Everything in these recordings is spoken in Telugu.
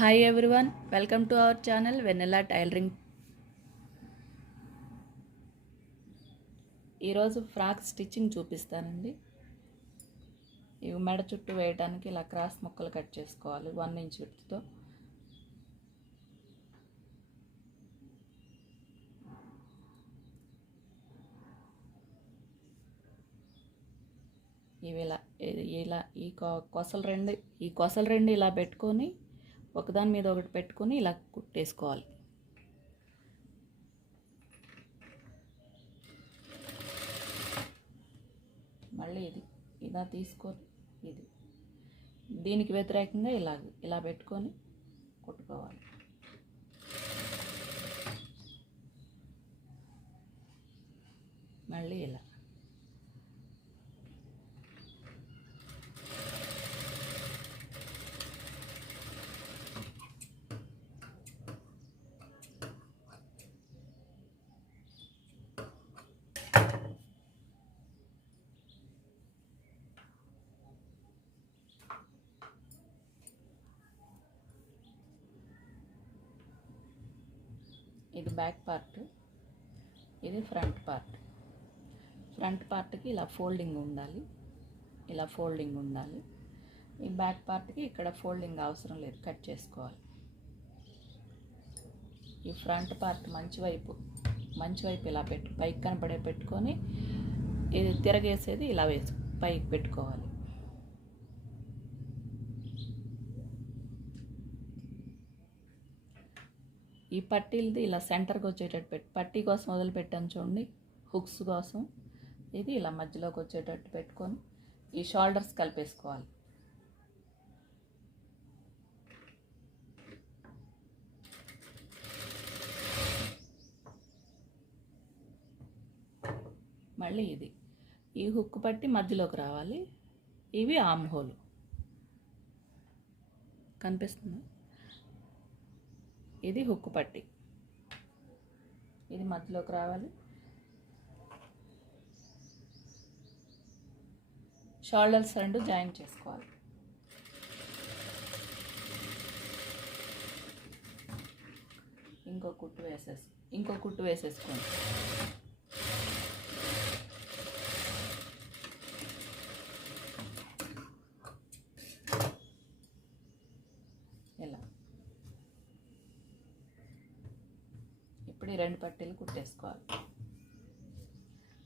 Hi everyone, welcome to our channel Vennela tailoring. ఈరోజు ఫ్రాక్ స్టిచ్చింగ్ చూపిస్తానండి. ఇవి మెడ చుట్టూ వేయడానికి ఇలా క్రాస్ ముక్కలు కట్ చేసుకోవాలి 1 ఇంచ్ విడ్త్తో. ఇవి ఇలా ఈ కొసలు రెండు ఇలా పెట్టుకొని ఒకదాని మీద ఒకటి పెట్టుకొని ఇలా కుట్టేసుకోవాలి. మళ్ళీ ఇలా తీసుకొని దీనికి వ్యతిరేకంగా ఇలా పెట్టుకొని కుట్టుకోవాలి. మళ్ళీ ఇలా ఇది బ్యాక్ పార్ట్, ఇది ఫ్రంట్ పార్ట్. ఫ్రంట్ పార్ట్కి ఇలా ఫోల్డింగ్ ఉండాలి. ఈ బ్యాక్ పార్ట్కి ఇక్కడ ఫోల్డింగ్ అవసరం లేదు, కట్ చేసుకోవాలి. ఈ ఫ్రంట్ పార్ట్ మంచి వైపు ఇలా పైకి కనపడే పెట్టుకొని ఇది తిరగేసేది ఇలా పైకి పెట్టుకోవాలి. ఈ పట్టీలది ఇలా సెంటర్కి వచ్చేటట్టు పట్టీ కోసం వదిలిపెట్టాను చూడండి, హుక్స్ కోసం. ఇది ఇలా మధ్యలోకి వచ్చేటట్టు పెట్టుకొని ఈ షోల్డర్స్ కలిపేసుకోవాలి. మళ్ళీ ఈ హుక్ పట్టి మధ్యలోకి రావాలి. ఇవి ఆమ్ హోల్ కనిపిస్తుంది. ఇది హుక్ పట్టి, ఇది మధ్యలోకి రావాలి. షోల్డర్స్ రెండు జాయిన్ చేసుకోవాలి. ఇంకో కుట్టు వేసేసుకోండి. ఇలా ఇప్పుడు ఈ 2 పట్టీలు కుట్టేసుకోవాలి.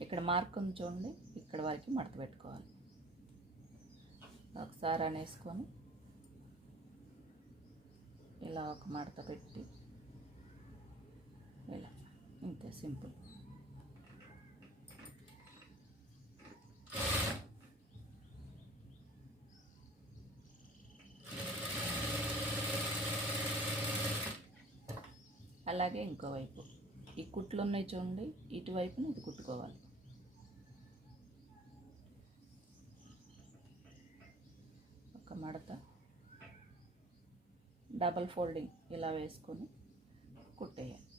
ఇక్కడ మార్క్ ఉంది చూడండి, ఇక్కడ వరకు మడత పెట్టుకోవాలి. ఒకసారి అనేసుకొని ఇలా ఒక మడత పెట్టి ఇలా, ఇంతే, సింపుల్. అలాగే ఇంకోవైపు ఈ కుట్లు ఉన్నాయి చూడండి, ఇటువైపున ఇది కుట్టుకోవాలి. ఒక మడత డబల్ ఫోల్డింగ్ ఇలా వేసుకొని కుట్టేయాలి.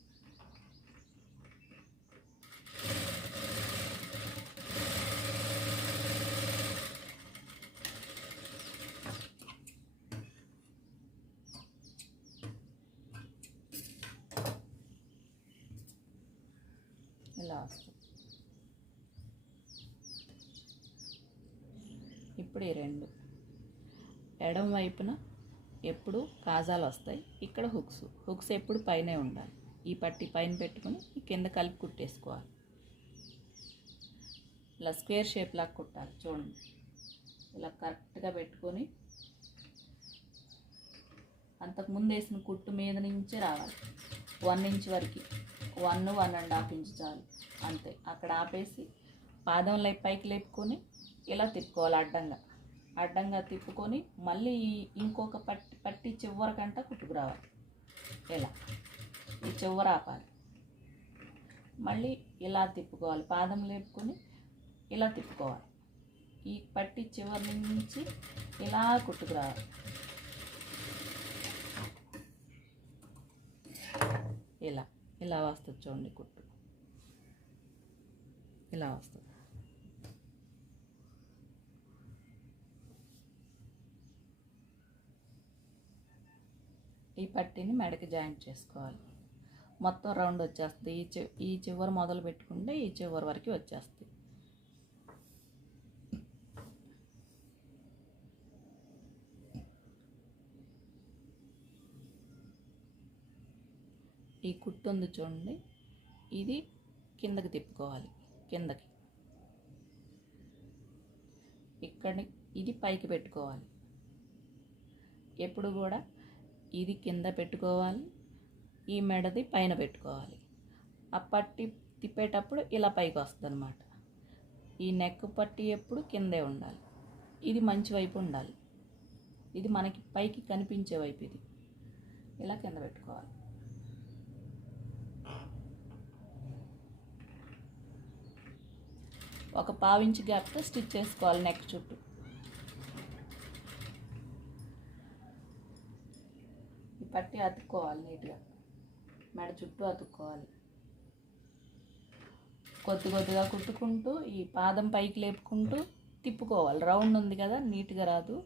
ఇలా వస్తుంది. ఇప్పుడు ఈ 2 ఎడమ వైపున ఎప్పుడు కాజాలు వస్తాయి. ఇక్కడ హుక్స్ ఎప్పుడు పైనే ఉండాలి. ఈ పట్టి పైన పెట్టుకొని ఈ కింద కలిపి కుట్టేసుకోవాలి. ఇలా స్క్వేర్ షేప్ లాగా కుట్టాలి చూడండి. ఇలా కరెక్ట్గా పెట్టుకొని అంతకుముందు వేసిన కుట్టు మీద నుంచి రావాలి. 1 ఇంచ్ వరకు, 1.5 ఇంచ్ చాలు, అంతే. అక్కడ ఆపేసి పాదం పైకి లేపుకొని ఇలా తిప్పుకోవాలి. అడ్డంగా తిప్పుకొని మళ్ళీ ఇంకొక పట్టి చివరికంట కుట్టుకురావాలి. ఇలా ఈ చివర ఆపాలి. మళ్ళీ ఇలా తిప్పుకోవాలి, పాదం లేపుకొని ఇలా తిప్పుకోవాలి. ఈ పట్టి చివరి నుంచి ఇలా కుట్టుకురావాలి. ఇలా వస్తుంది చూడండి కుట్టు, ఇలా వస్తుంది. ఈ పట్టీని మెడకి జాయింట్ చేసుకోవాలి. మొత్తం రౌండ్ వచ్చేస్తుంది. ఈ చివరి మొదలు పెట్టుకుంటే ఈ చివరి వరకు వచ్చేస్తుంది. ఈ కుట్టు ఉంది చూడండి, ఇది కిందకి తిప్పుకోవాలి. కిందకి ఇక్కడ ఇది పైకి పెట్టుకోవాలి. ఎప్పుడు కూడా ఇది కింద పెట్టుకోవాలి, ఈ మెడది పైన పెట్టుకోవాలి. ఆ పట్టి తిప్పేటప్పుడు ఇలా పైకి వస్తుంది అన్నమాట. ఈ నెక్ పట్టి ఎప్పుడు కిందే ఉండాలి. ఇది మంచి వైపు ఉండాలి. ఇది మనకి పైకి కనిపించే వైపు. ఇది ఇలా కింద పెట్టుకోవాలి. ఒక పావించి గ్యాప్తో స్టిచ్ చేసుకోవాలి నెక్ చుట్టూ. ఈ పట్టి అతుక్కోవాలి నీట్గా, మెడ చుట్టూ అతుక్కోవాలి. కొద్దిగా కుట్టుకుంటూ ఈ పాదం పైకి లేపుకుంటూ తిప్పుకోవాలి. రౌండ్ ఉంది కదా, నీట్గా రాదు.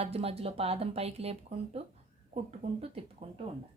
మధ్య మధ్యలో పాదం పైకి లేపుకుంటూ కుట్టుకుంటూ తిప్పుకుంటూ ఉండాలి.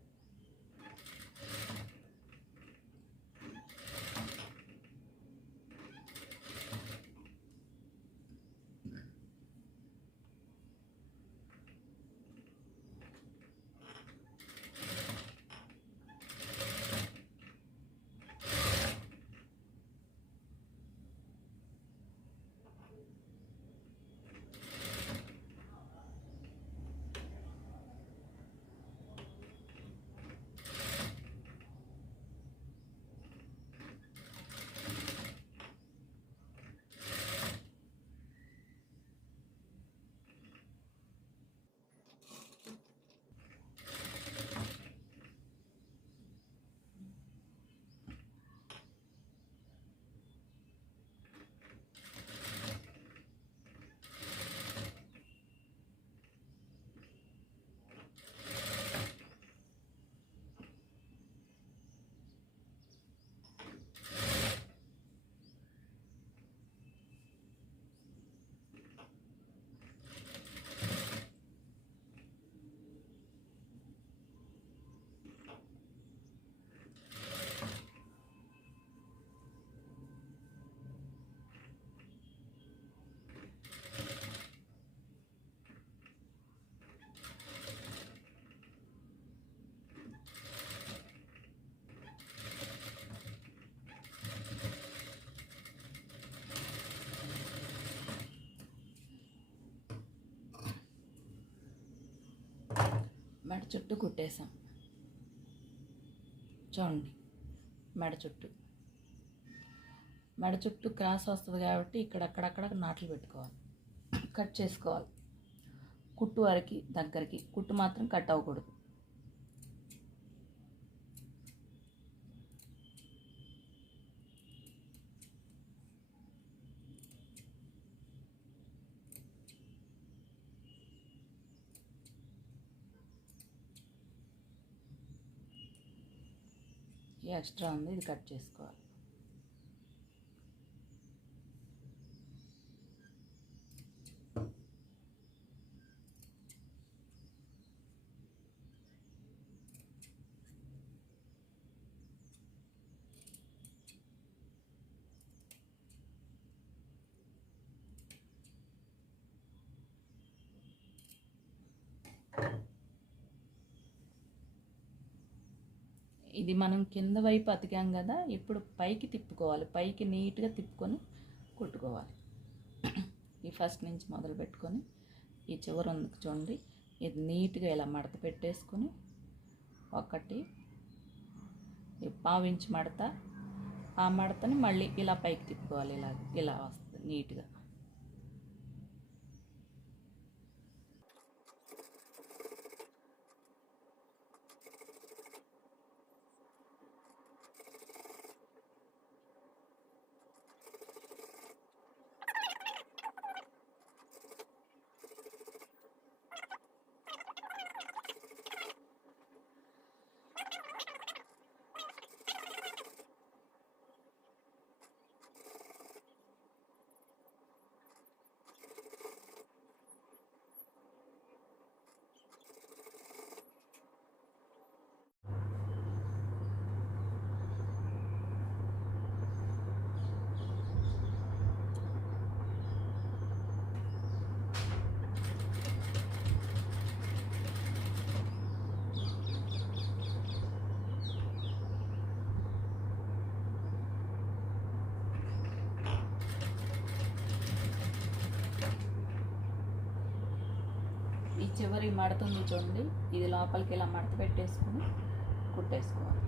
మెడ చుట్టూ కుట్టేసాం చూడండి. మెడ చుట్టూ క్రాస్ వస్తుంది కాబట్టి అక్కడక్కడ నాట్లు పెట్టుకోవాలి, కట్ చేసుకోవాలి. కుట్టు వరకు దగ్గరికి, కుట్టు మాత్రం కట్ అవ్వకూడదు. ఎక్స్ట్రా ఉంది, ఇది కట్ చేసుకోవాలి. ఇది మనం కింద వైపు అతికాం కదా, ఇప్పుడు పైకి తిప్పుకోవాలి. పైకి నీట్గా తిప్పుకొని కుట్టుకోవాలి. ఈ ఫస్ట్ నుంచి మొదలు పెట్టుకొని ఈ చివరి ఉంది చూడండి, ఇది నీట్గా ఇలా మడత పెట్టేసుకొని ఒకటి పావించి మడత, ఆ మడతని మళ్ళీ ఇలా పైకి తిప్పుకోవాలి. ఇలా వస్తుంది నీట్గా. చివరి మడుతుంది చూడండి, ఇది లోపలికి ఇలా మడత పెట్టేసుకుని కుట్టేసుకోవాలి.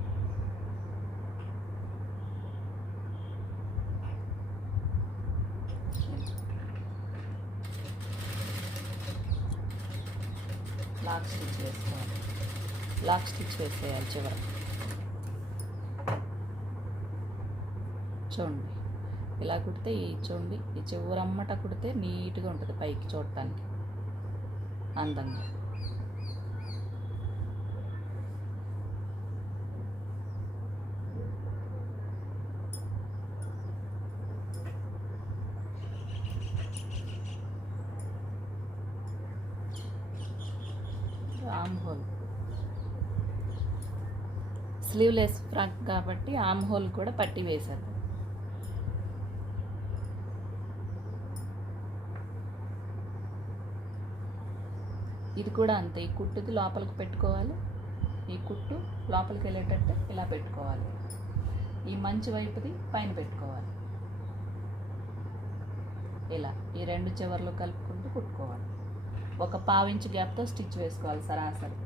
లాక్ స్టిచ్ వేసుకోవాలి. లాక్ స్టిచ్ వేసేయాలి చివర. చూడండి ఇలా కుడితే చూడండి ఈ చివరమ్మట కుడితే నీట్గా ఉంటుంది, పైకి చూడటానికి అందంగా. ఆమ్ హోల్ స్లీవ్లెస్ ఫ్రాక్ కాబట్టి ఆమ్ హోల్ కూడా పట్టి వేశారు. ఇది కూడా అంతే, ఈ కుట్టుది లోపలికి పెట్టుకోవాలి, ఈ కుట్టు లోపలికి వెళ్ళేటట్టు ఇలా పెట్టుకోవాలి, ఈ మంచి వైపుది పైన పెట్టుకోవాలి. ఇలా ఈ రెండు చివర్లు కలుపుకుంటూ కుట్టుకోవాలి. ఒక పావించి గ్యాప్తో స్టిచ్ వేసుకోవాలి సరాసరి.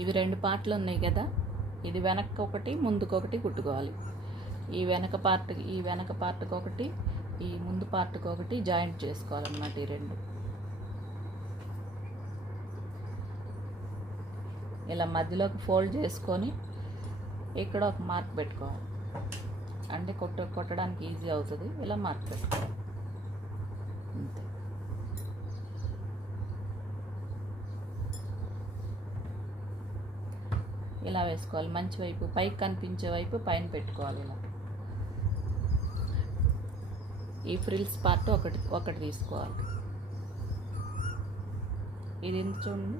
ఇవి రెండు పార్ట్లు ఉన్నాయి కదా, ఇది వెనక్కి ఒకటి ముందుకు ఒకటి కుట్టుకోవాలి. ఈ వెనక పార్ట్కి ఒకటి, ఈ ముందు పార్ట్కి ఒకటి జాయింట్ చేసుకోవాలన్నమాట. ఈ రెండు ఇలా మధ్యలోకి ఫోల్డ్ చేసుకొని ఇక్కడ ఒక మార్క్ పెట్టుకోవాలి, అంటే కొట్టడానికి ఈజీ అవుతుంది. ఇలా మార్క్ పెట్టుకోవాలి అంతే. ఇలా వేసుకోవాలి. మంచి వైపు పైకి కనిపించే వైపు పైన పెట్టుకోవాలి. ఇలా ఈ ఫ్రిల్స్ పార్ట్ ఒకటి తీసుకోవాలి. ఇది ఎంత చూడండి,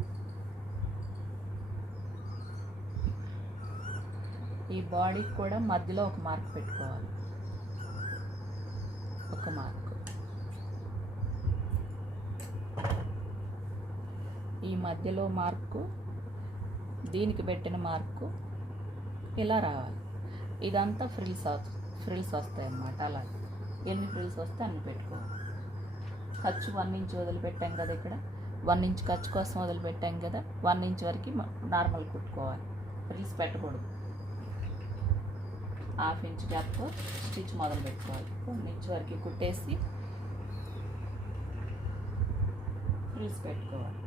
ఈ బాడీకి కూడా మధ్యలో ఒక మార్క్ పెట్టుకోవాలి. ఒక మార్క్ ఈ మధ్యలో మార్కు, దీనికి పెట్టిన మార్కు ఇలా రావాలి. ఇదంతా ఫ్రిల్స్ వస్తాయి అన్నమాట. అలా ఎన్ని ఫ్రిల్స్ వస్తే అన్ని పెట్టుకోవాలి. ఖర్చు 1 ఇంచ్ వదిలిపెట్టాం కదా, ఇక్కడ 1 ఇంచ్ ఖర్చు కోసం వదిలిపెట్టాం కదా, 1 ఇంచ్ వరకు నార్మల్ కుట్టుకోవాలి, ఫ్రిల్స్ పెట్టకూడదు. 1/2 ఇంచ్ గ్యాప్తో స్టిచ్ మొదలు పెట్టుకోవాలి. 1 ఇంచ్ వరకు కుట్టేసి ఫ్రిల్స్ పెట్టుకోవాలి.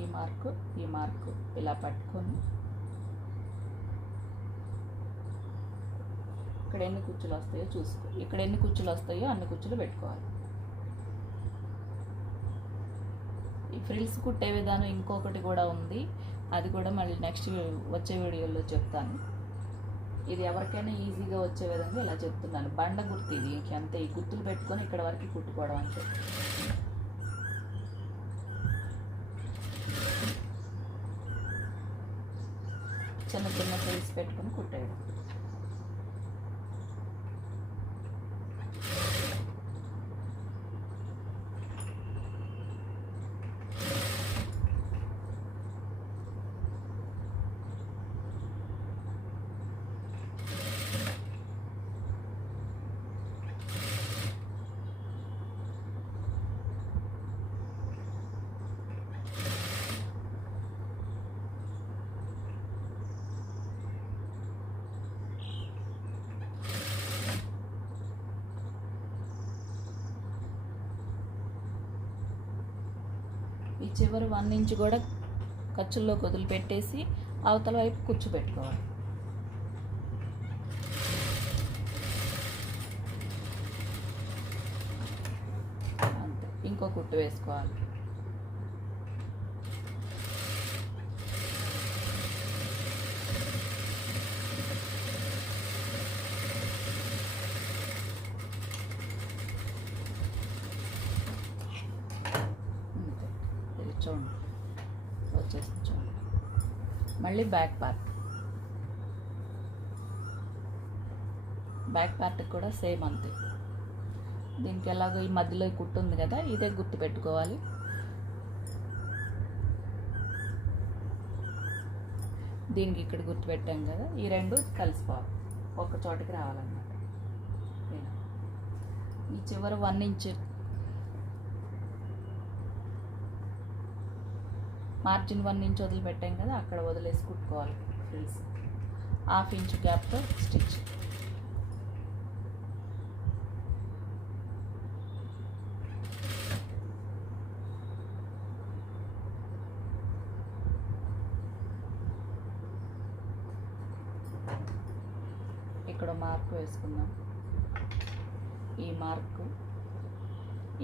ఈ మార్కు ఇలా పట్టుకొని ఇక్కడ ఎన్ని కుచ్చులు వస్తాయో చూసుకో. ఇక్కడ ఎన్ని కుచ్చులు వస్తాయో అన్ని కుచ్చులు పెట్టుకోవాలి. ఈ ఫ్రిల్స్ కుట్టే విధానం ఇంకొకటి కూడా ఉంది, అది కూడా మళ్ళీ నెక్స్ట్ వచ్చే వీడియోలో చెప్తాను. ఇది ఎవరికైనా ఈజీగా వచ్చే విధంగా ఇలా చెప్తున్నాను. బండ గుర్తు ఇది, ఇంకంతే. ఈ గుర్తులు పెట్టుకొని ఇక్కడ వరకు కుట్టుకోవడం అంతే. చిన్న చిన్న ఫ్రిల్స్ పెట్టుకొని కుట్టేయడం. చివరి 1 ఇంచ్ కూడా ఖర్చుల్లోకి వదిలిపెట్టేసి అవతల వైపు కుచ్చు పెట్టుకోవాలి. అంతే, ఇంకో కుట్టు వేసుకోవాలి. చూడండి వచ్చేసి చూడండి. మళ్ళీ బ్యాక్ పార్ట్కి కూడా సేమ్ అంతే. దీనికి ఎలాగో ఈ మధ్యలో కుట్టు ఉంది కదా, ఇదే గుర్తు పెట్టుకోవాలి. దీనికి ఇక్కడ గుర్తు పెట్టాం కదా, ఈ రెండు కలిసిపోవాలి, ఒక చోటకి రావాలన్నమాట. ఈ చివరి 1 ఇంచ్ మార్జిన్ 1 ఇంచ్ వదిలిపెట్టాం కదా, అక్కడ వదిలేసి కుట్టుకోవాలి ఫ్రిల్స్. 1/2 ఇంచ్ గ్యాప్తో స్టిచ్. ఇక్కడ మార్క్ వేసుకుందాం. ఈ మార్కు,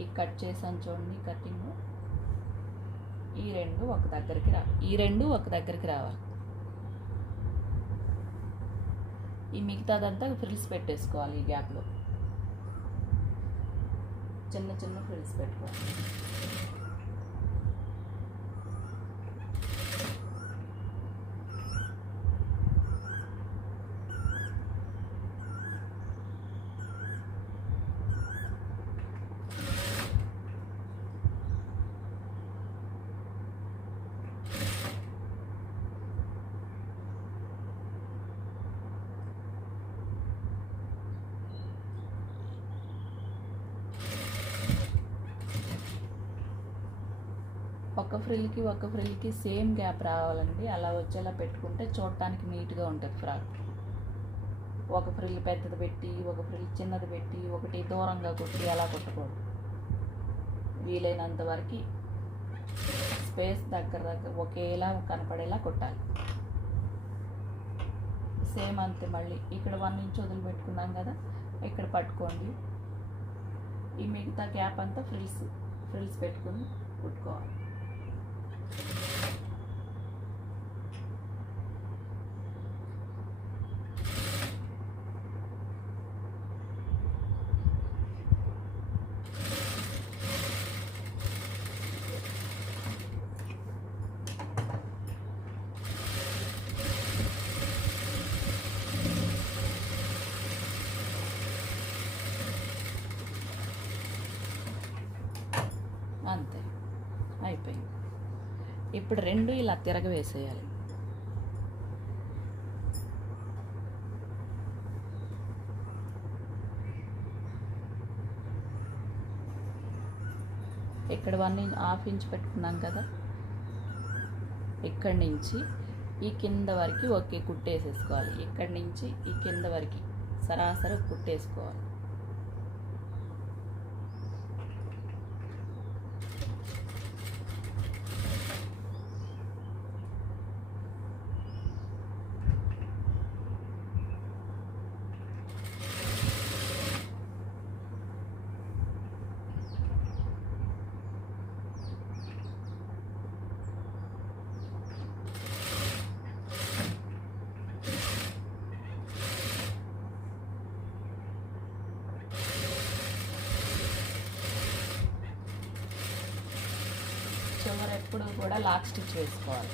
ఈ కట్ చేసాను చూడండి కటింగ్, ఈ రెండు ఒక దగ్గరికి రావాలి. ఈ మిగతాదంతా ఫ్రిల్స్ పెట్టేసుకోవాలి. ఈ గ్యాప్లో చిన్న చిన్న ఫ్రిల్స్ పెట్టుకోవాలి. ఒక ఫ్రిల్కి సేమ్ గ్యాప్ రావాలండి. అలా వచ్చేలా పెట్టుకుంటే చూడటానికి నీట్గా ఉంటుంది ఫ్రాక్. ఒక ఫ్రిల్ పెద్దది పెట్టి, ఒక ఫ్రిల్ చిన్నది పెట్టి, ఒకటి దూరంగా కుట్టి అలా కుట్టకూడదు. వీలైనంత వరకు స్పేస్ దగ్గర ఒకేలా కనపడేలా కుట్టాలి. సేమ్ అంతే. మళ్ళీ ఇక్కడ 1 ఇంచ్ వదిలిపెట్టుకున్నాం కదా, ఇక్కడ పట్టుకోండి. ఈ మిగతా గ్యాప్ అంతా ఫ్రిల్స్ పెట్టుకుని కుట్టుకోవాలి. అంతే, అయిపోయింది. ఇప్పుడు రెండు ఇలా తిరగవేసేయాలి. ఇక్కడ 1.5 ఇంచ్ పెట్టుకున్నాం కదా, ఇక్కడి నుంచి ఈ కింద వరకు ఒకే కుట్టేసేసుకోవాలి. ఇక్కడి నుంచి ఈ కింద వరకు సరాసరి కుట్టేసుకోవాలి. చివర ఎప్పుడు కూడా లాక్ స్టిచ్ వేసుకోవాలి.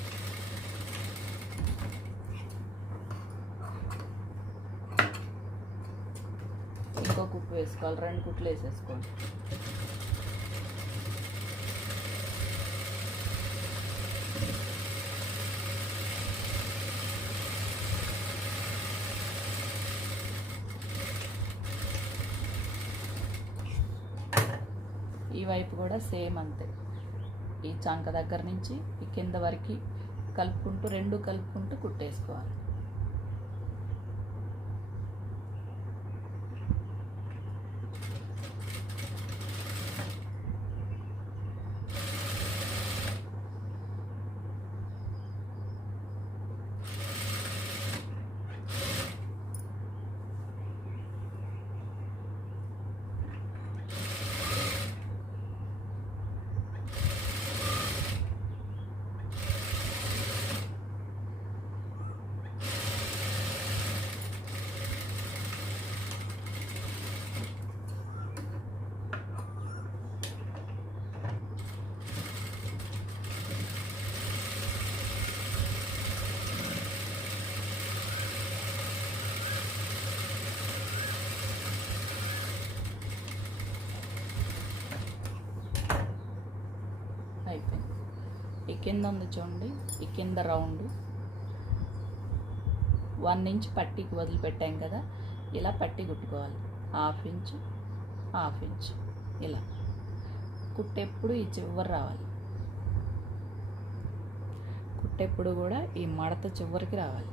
ఇంకో కుట్టు వేసుకోవాలి. 2 కుట్లు వేసేసుకోండి. ఈ వైపు కూడా సేమ్ అంతే. ఈ చంక దగ్గర నుంచి ఈ కింద వరకు కలుపుకుంటూ 2 కలుపుకుంటూ కుట్టేసుకోవాలి. కింద ఉంది చూడండి, ఈ కింద రౌండ్ 1 ఇంచ్ పట్టీకి వదిలిపెట్టాం కదా, ఇలా పట్టి కుట్టుకోవాలి. 1/2 ఇంచు 1/2 ఇంచు ఇలా కుట్టెప్పుడు ఈ చివరి రావాలి. కుట్టెప్పుడు కూడా ఈ మడత చివరికి రావాలి.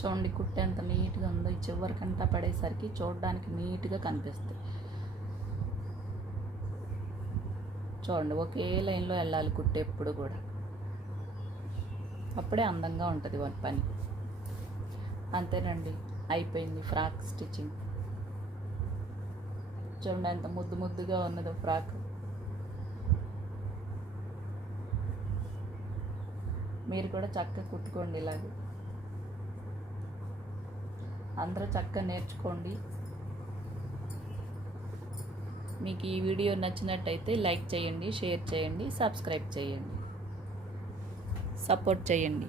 చూడండి కుట్టు ఎంత నీట్గా ఉందో. ఈ చివరికంతా పడేసరికి చూడడానికి నీట్గా కనిపిస్తుంది. చూడండి ఒకే లైన్లో వెళ్ళాలి కుట్టు ఎప్పుడు కూడా, అప్పుడే అందంగా ఉంటుంది వాళ్ళ పని. అంతేనండి, అయిపోయింది ఫ్రాక్ స్టిచ్చింగ్. చూడండి ఎంత ముద్దు ముద్దుగా ఉన్నదో ఫ్రాక్. మీరు కూడా చక్కగా కుట్టుకోండి ఇలాగే. అందరూ చక్కగా నేర్చుకోండి. మీకు ఈ వీడియో నచ్చినట్టయితే లైక్ చేయండి, షేర్ చేయండి, సబ్స్క్రైబ్ చేయండి, సపోర్ట్ చేయండి.